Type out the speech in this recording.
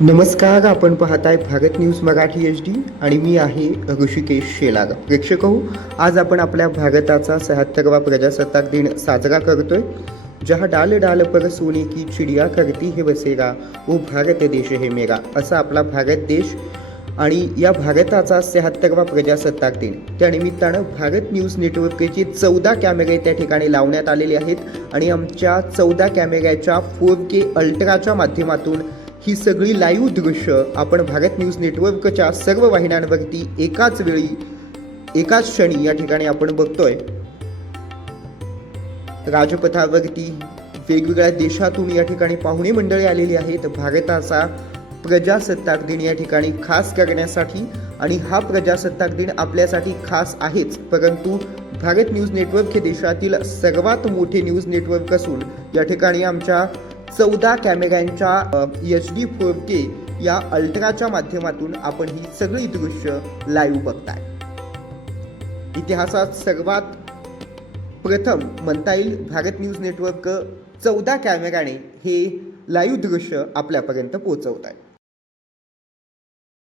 नमस्कार आपण पाहताय Bharat news Marathi H D आणि मी आहे ऋषिकेश शेलार प्रेक्षक हो आज आपण आपल्या भारताचा सहात्तरवा प्रजासत्ताक दिन साजरा करतोय जहा डाल डाल पर सोने की चिडिया करती हे बसेरा वो भारत देश हे मेरा असा आपला भारत देश आणि या भारताचा शहात्तरवा प्रजासत्ताक दिन. त्यानिमित्तानं भारत न्यूज नेटवर्कचे चौदा कॅमेरे त्या ठिकाणी लावण्यात आलेले आहेत आणि आमच्या चौदा कॅमेऱ्याच्या फोर के अल्ट्राच्या माध्यमातून ही सगळी लाईव्ह दृश्य आपण भारत न्यूज नेटवर्कच्या सर्व वाहिन्यांवरती एकाच वेळी एकाच क्षणी या ठिकाणी आपण बघतोय. राजपथावरती वेगवेगळ्या देशातून या ठिकाणी पाहुणे मंडळी आलेली आहेत. भारताचा प्रजासत्ताक दिन या ठिकाणी खास करण्यासाठी आणि हा प्रजासत्ताक दिन आपल्यासाठी खास आहेच. परंतु भारत न्यूज नेटवर्क हे देशातील सर्वात मोठे न्यूज नेटवर्क असून या ठिकाणी आमच्या चौदा कॅमेऱ्यांच्या एच डी फोर के या अल्ट्राच्या माध्यमातून आपण ही सगळी दृश्य लाईव्ह बघताय. इतिहासात सर्वात प्रथम म्हणता येईल भारत न्यूज नेटवर्क चौदा कॅमेराने हे लाईव्ह दृश्य आपल्यापर्यंत पोहोचवत आहे